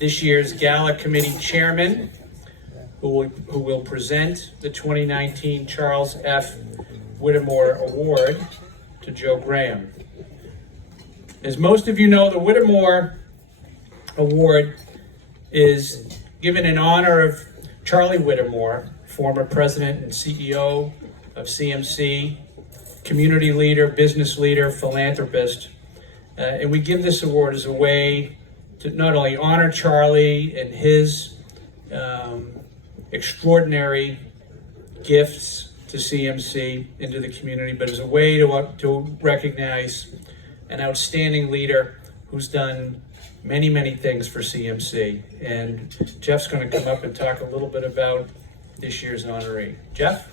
this year's Gala Committee Chairman, who will present the 2019 Charles F. Whittemore Award to Joe Graham. As most of you know, the Whittemore Award is given in honor of Charlie Whittemore, former president and CEO of CMC, community leader, business leader, philanthropist. And we give this award as a way to not only honor Charlie and his extraordinary gifts to CMC and to the community, but as a way to recognize an outstanding leader who's done many, many things for CMC. And Jeff's going to come up and talk a little bit about this year's honoree. Jeff?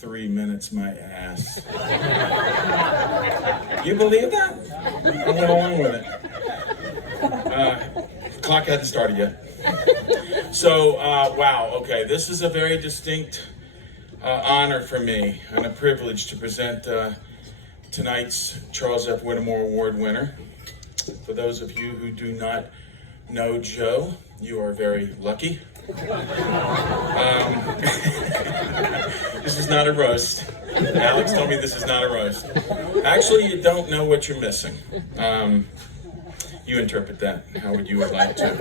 3 minutes, my ass. You believe that? I went along with it. Clock hadn't started yet. So, wow, okay, this is a very distinct honor for me and a privilege to present tonight's Charles F. Whittemore Award winner. For those of you who do not know Joe, you are very lucky. This is not a roast. Alex told me this is not a roast. Actually, you don't know what you're missing. You interpret that how would you would like to.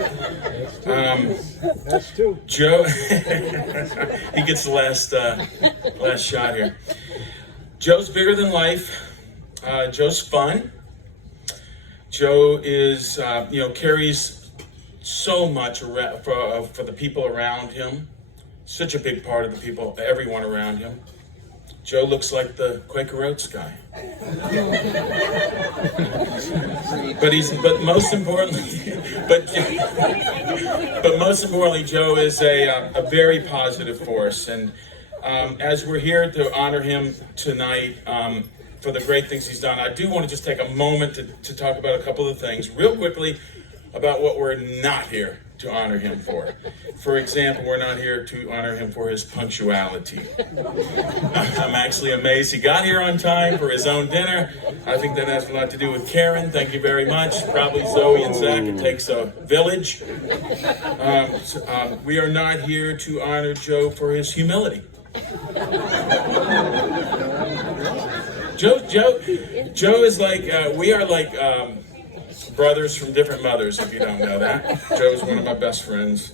That's two. Joe, he gets the last shot here. Joe's bigger than life. Joe's fun. Joe is, carries so much for the people around him. Such a big part of the people, everyone around him. Joe looks like the Quaker Oats guy. but most importantly, Joe is a very positive force. And as we're here to honor him tonight for the great things he's done, I do want to just take a moment to talk about a couple of things real quickly about what we're not here to honor him for. For example, we're not here to honor him for his punctuality. I'm actually amazed he got here on time for his own dinner. I think that has a lot to do with Karen. Thank you very much. Probably Zoe and Zach. It takes a village. We are not here to honor Joe for his humility. Joe is like, we are like brothers from different mothers, if you don't know that. Joe's one of my best friends.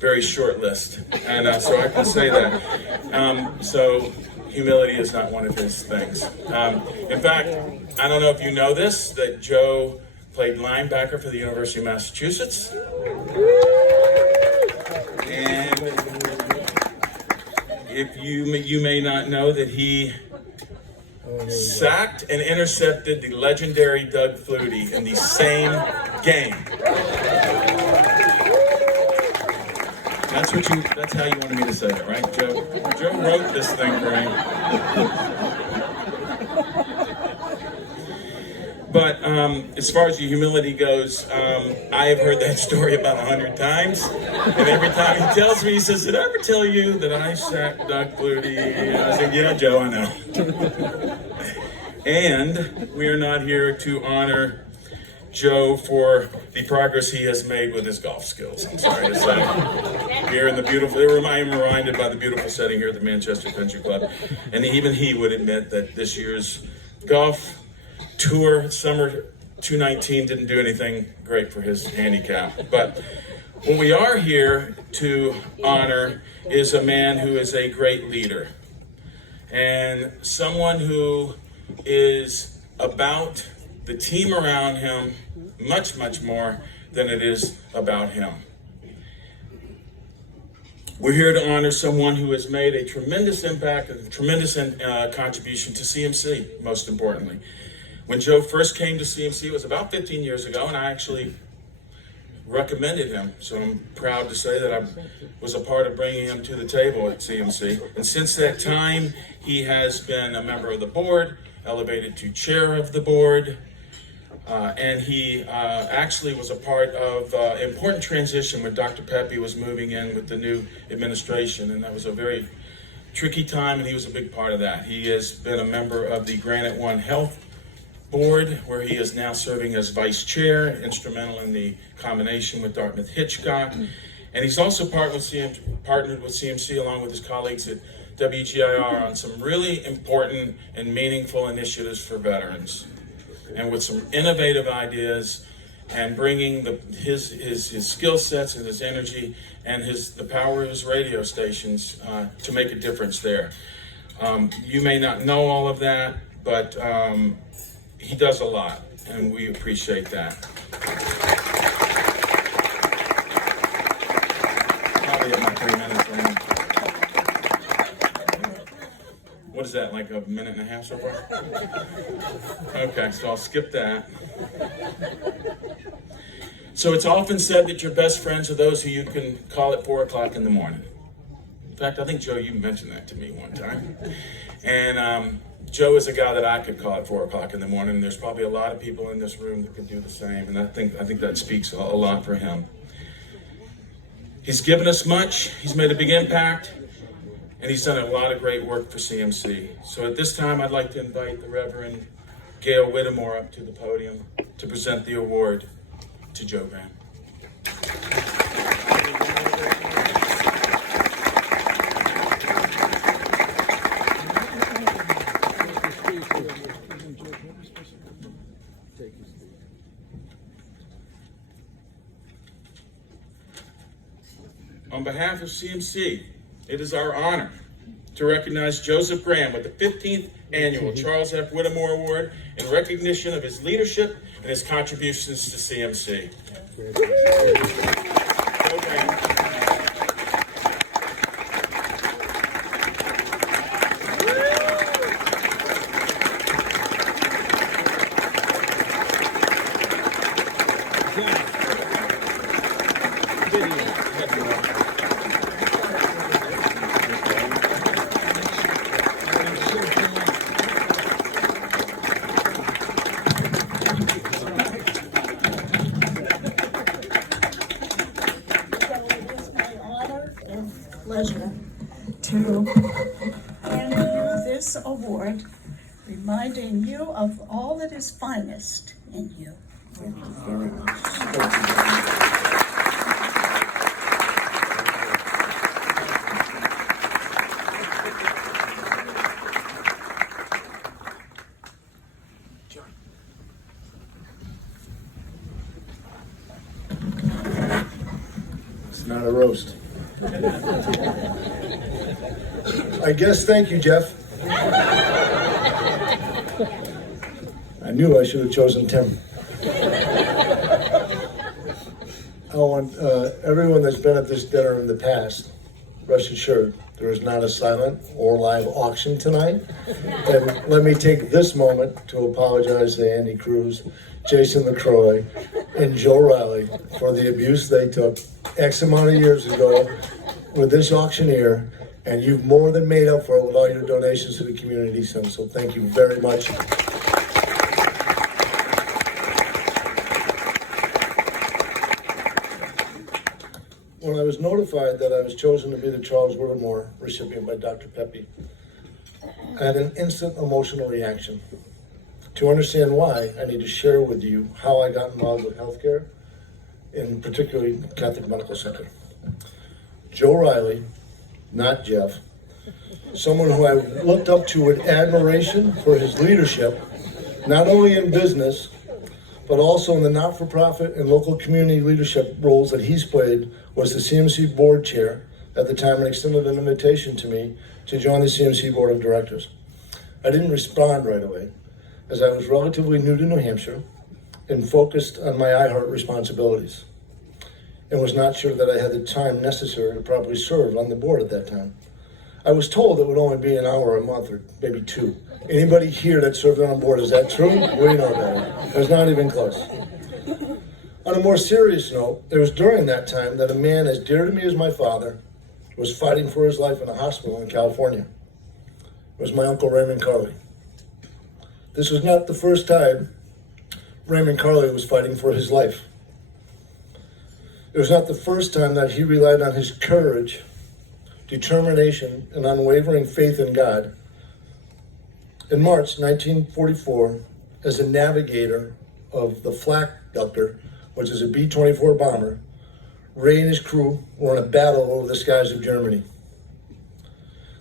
Very short list. And so I can say that. So humility is not one of his things. In fact, I don't know if you know this, that Joe played linebacker for the University of Massachusetts. And if you may not know that he sacked and intercepted the legendary Doug Flutie in the same game. That's how you wanted me to say it, right, Joe? Joe wrote this thing for me. But as far as your humility goes, I have heard that story about 100 times. And every time he tells me, he says, "Did I ever tell you that I sacked Doug Flutie?" I said, "Yeah, Joe, I know." And we are not here to honor Joe for the progress he has made with his golf skills. I'm sorry to say. Here in the beautiful, I am reminded by the beautiful setting here at the Manchester Country Club. And even he would admit that this year's golf tour, summer 2019, didn't do anything great for his handicap. But what we are here to honor is a man who is a great leader. And someone who is about the team around him much, much more than it is about him. We're here to honor someone who has made a tremendous impact and a tremendous contribution to CMC, most importantly. When Joe first came to CMC, it was about 15 years ago, and I actually recommended him. So I'm proud to say that I was a part of bringing him to the table at CMC. And since that time, he has been a member of the board, elevated to chair of the board, and he actually was a part of important transition when Dr. Pepe was moving in with the new administration, and that was a very tricky time, and he was a big part of that. He has been a member of the Granite One Health Board, where he is now serving as vice chair, instrumental in the combination with Dartmouth Hitchcock. And he's also partnered with CMC along with his colleagues at WGIR on some really important and meaningful initiatives for veterans, and with some innovative ideas, and bringing his skill sets and his energy and the power of his radio stations to make a difference there. You may not know all of that, but he does a lot, and we appreciate that. Probably at my 3 minutes range. What is that, like a minute and a half so far? Okay, so I'll skip that. So it's often said that your best friends are those who you can call at 4 o'clock in the morning. In fact, I think, Joe, you mentioned that to me one time. And Joe is a guy that I could call at 4 o'clock in the morning. And there's probably a lot of people in this room that could do the same. And I think that speaks a lot for him. He's given us much. He's made a big impact. And he's done a lot of great work for CMC. So at this time, I'd like to invite the Reverend Gail Whittemore up to the podium to present the award to Joe Graham. On behalf of CMC, it is our honor to recognize Joseph Graham with the 15th Annual Charles F. Whittemore Award in recognition of his leadership and his contributions to CMC. Joe Graham. Pleasure to hand you this award, reminding you of all that is finest in you. Thank you very much. It's not a roast. I guess, thank you, Jeff. I knew I should have chosen Tim. I want everyone that's been at this dinner in the past, rest assured, there is not a silent or live auction tonight. And let me take this moment to apologize to Andy Cruz, Jason LaCroix, and Joe Riley for the abuse they took X amount of years ago with this auctioneer, and you've more than made up for it with all your donations to the community since, so thank you very much. When I was notified that I was chosen to be the Charles Whittemore recipient by Dr. Pepe, I had an instant emotional reaction. To understand why, I need to share with you how I got involved with healthcare, in particularly Catholic Medical Center. Joe Riley, not Jeff, someone who I looked up to with admiration for his leadership, not only in business, but also in the not-for-profit and local community leadership roles that he's played, was the CMC board chair at the time and extended an invitation to me to join the CMC board of directors. I didn't respond right away, as I was relatively new to New Hampshire and focused on my iHeart responsibilities, and was not sure that I had the time necessary to properly serve on the board at that time. I was told it would only be an hour a month or maybe 2. Anybody here that served on a board, is that true? We know that. It was not even close. On a more serious note, it was during that time that a man as dear to me as my father was fighting for his life in a hospital in California. It was my Uncle Raymond Carley. This was not the first time Raymond Carley was fighting for his life. It was not the first time that he relied on his courage determination, and unwavering faith in God. In March 1944, as a navigator of the flak ductor, which is a B-24 bomber, Ray and his crew were in a battle over the skies of Germany.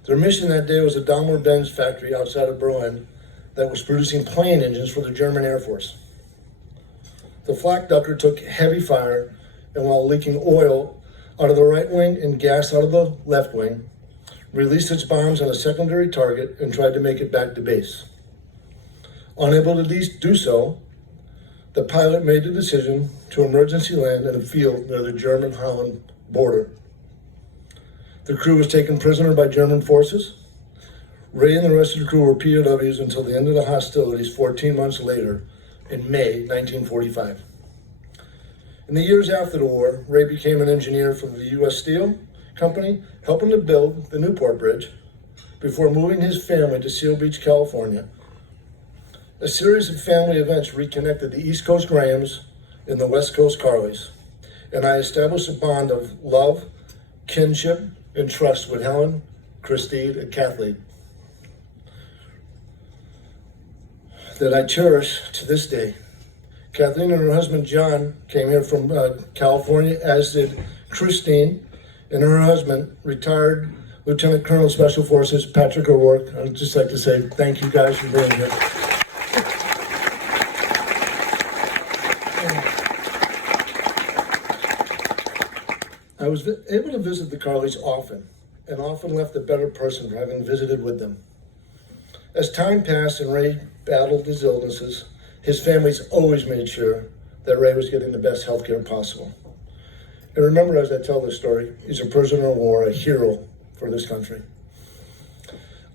Their mission that day was a Daimler-Benz factory outside of Berlin that was producing plane engines for the German Air Force. The flak ductor took heavy fire, and while leaking oil out of the right wing and gas out of the left wing, released its bombs on a secondary target and tried to make it back to base. Unable to do so, the pilot made the decision to emergency land in a field near the German-Holland border. The crew was taken prisoner by German forces. Ray and the rest of the crew were POWs until the end of the hostilities 14 months later in May 1945. In the years after the war, Ray became an engineer for the U.S. Steel Company, helping to build the Newport Bridge before moving his family to Seal Beach, California. A series of family events reconnected the East Coast Grahams and the West Coast Carleys, and I established a bond of love, kinship, and trust with Helen, Christine, and Kathleen that I cherish to this day. Kathleen and her husband John came here from California, as did Christine and her husband, retired Lieutenant Colonel Special Forces Patrick O'Rourke. I'd just like to say thank you guys for being here. I was able to visit the Carleys often, and often left a better person for having visited with them. As time passed and Ray battled his illnesses, his family's always made sure that Ray was getting the best health care possible. And remember, as I tell this story, he's a prisoner of war, a hero for this country.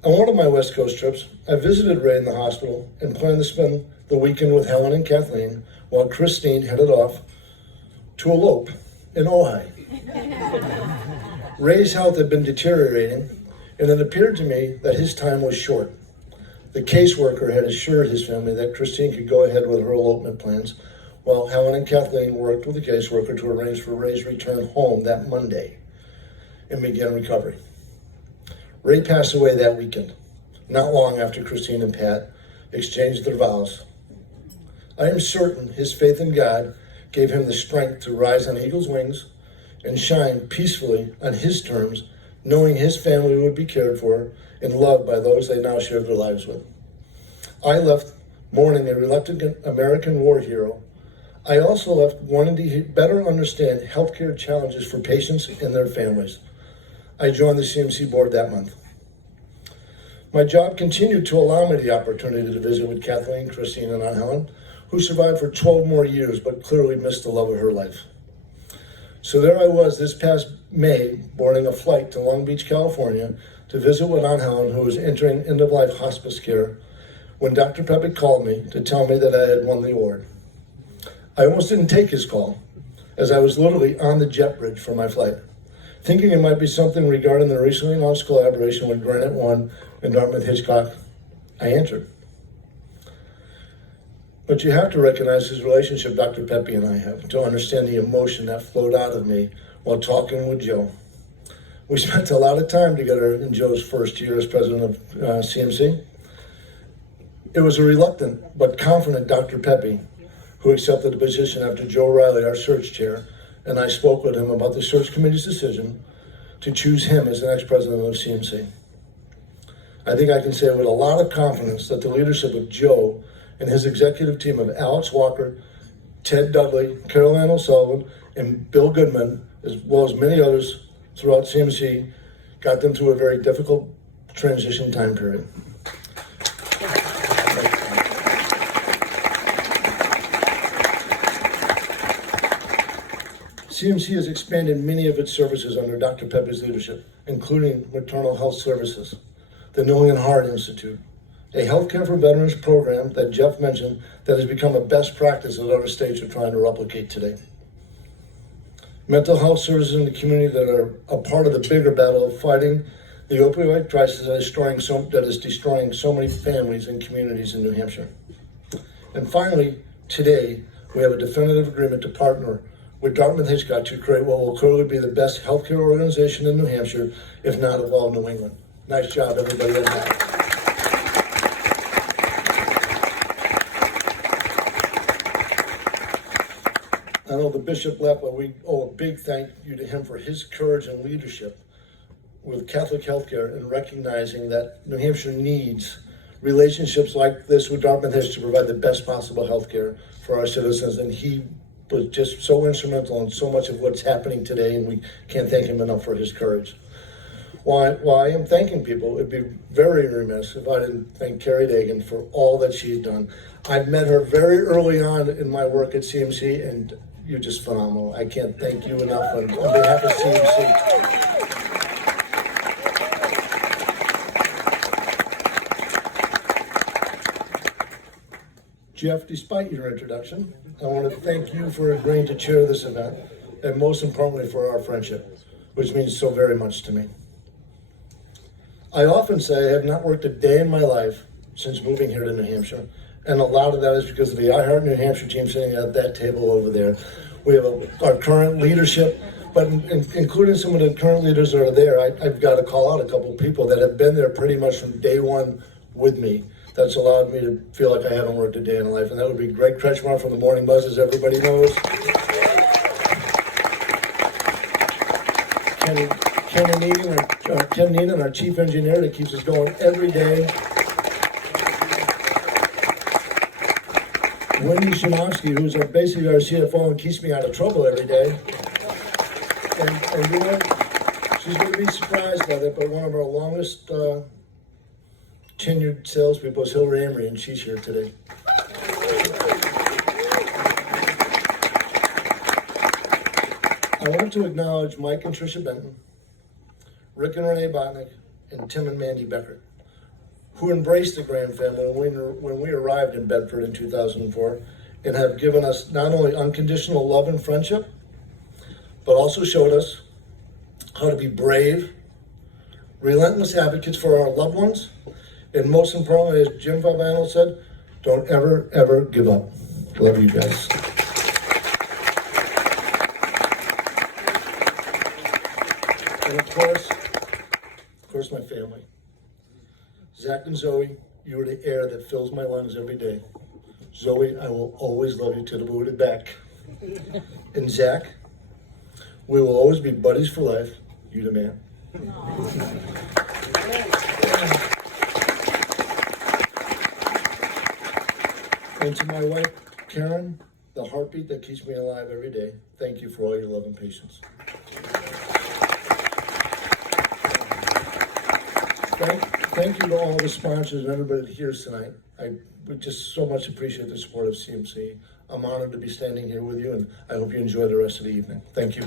On one of my West Coast trips, I visited Ray in the hospital and planned to spend the weekend with Helen and Kathleen while Christine headed off to elope in Ojai. Ray's health had been deteriorating, and it appeared to me that his time was short. The caseworker had assured his family that Christine could go ahead with her elopement plans, while Helen and Kathleen worked with the caseworker to arrange for Ray's return home that Monday and begin recovery. Ray passed away that weekend, not long after Christine and Pat exchanged their vows. I am certain his faith in God gave him the strength to rise on eagle's wings and shine peacefully on his terms, knowing his family would be cared for and loved by those they now shared their lives with. I left mourning a reluctant American war hero. I also left wanting to better understand healthcare challenges for patients and their families. I joined the CMC board that month. My job continued to allow me the opportunity to visit with Kathleen, Christine, and Aunt Helen, who survived for 12 more years but clearly missed the love of her life. So there I was this past May, boarding a flight to Long Beach, California, to visit with Aunt Helen, who was entering end-of-life hospice care, when Dr. Pepe called me to tell me that I had won the award. I almost didn't take his call, as I was literally on the jet bridge for my flight, thinking it might be something regarding the recently launched collaboration with Granite One and Dartmouth Hitchcock. I answered. But you have to recognize his relationship Dr. Pepe and I have to understand the emotion that flowed out of me while talking with Joe. We spent a lot of time together in Joe's first year as president of CMC. It was a reluctant but confident Dr. Pepe who accepted the position after Joe Riley, our search chair, and I spoke with him about the search committee's decision to choose him as the next president of CMC. I think I can say with a lot of confidence that the leadership of Joe and his executive team of Alex Walker, Ted Dudley, Carol Ann O'Sullivan, and Bill Goodman, as well as many others throughout CMC, got them through a very difficult transition time period. CMC has expanded many of its services under Dr. Pepe's leadership, including maternal health services, the Knowing and Heart Institute, a healthcare for veterans program that Jeff mentioned that has become a best practice that other states are trying to replicate today. Mental health services in the community that are a part of the bigger battle of fighting the opioid crisis that is destroying so many families and communities in New Hampshire. And finally, today, we have a definitive agreement to partner with Dartmouth-Hitchcock to create what will clearly be the best healthcare organization in New Hampshire, if not of all New England. Nice job, everybody on that. I know the Bishop left, but we owe a big thank you to him for his courage and leadership with Catholic healthcare and recognizing that New Hampshire needs relationships like this with Dartmouth-Hitch to provide the best possible healthcare for our citizens. And he was just so instrumental in so much of what's happening today, and we can't thank him enough for his courage. While I am thanking people, it'd be very remiss if I didn't thank Carrie Dagan for all that she's done. I've met her very early on in my work at CMC, and you're just phenomenal. I can't thank you enough on behalf of CMC. Jeff, despite your introduction, I want to thank you for agreeing to chair this event, and most importantly for our friendship, which means so very much to me. I often say I have not worked a day in my life since moving here to New Hampshire, and a lot of that is because of the I Heart New Hampshire team sitting at that table over there. We have our current leadership, but including some of the current leaders that are there, I've got to call out a couple of people that have been there pretty much from day one with me. That's allowed me to feel like I haven't worked a day in life, and that would be Greg Kretschmar from the Morning Buzz, as everybody knows. Ken Neenan, our chief engineer, that keeps us going every day. Wendy Szymanski, who's basically our CFO and keeps me out of trouble every day. And you know, she's going to be surprised by that, but one of our longest tenured salespeople is Hillary Amory, and she's here today. I want to acknowledge Mike and Tricia Benton, Rick and Renee Botnick, and Tim and Mandy Becker, who embraced the Graham family when we arrived in Bedford in 2004, and have given us not only unconditional love and friendship, but also showed us how to be brave, relentless advocates for our loved ones, and most importantly, as Jim Valvano said, don't ever, ever give up. Love you guys. And of course, my family. Zach and Zoe, you are the air that fills my lungs every day. Zoe, I will always love you to the booted back. And Zach, we will always be buddies for life. You the man. And to my wife, Karen, the heartbeat that keeps me alive every day, thank you for all your love and patience. Thank you to all the sponsors and everybody that hears tonight. I would just so much appreciate the support of CMC. I'm honored to be standing here with you, and I hope you enjoy the rest of the evening. Thank you.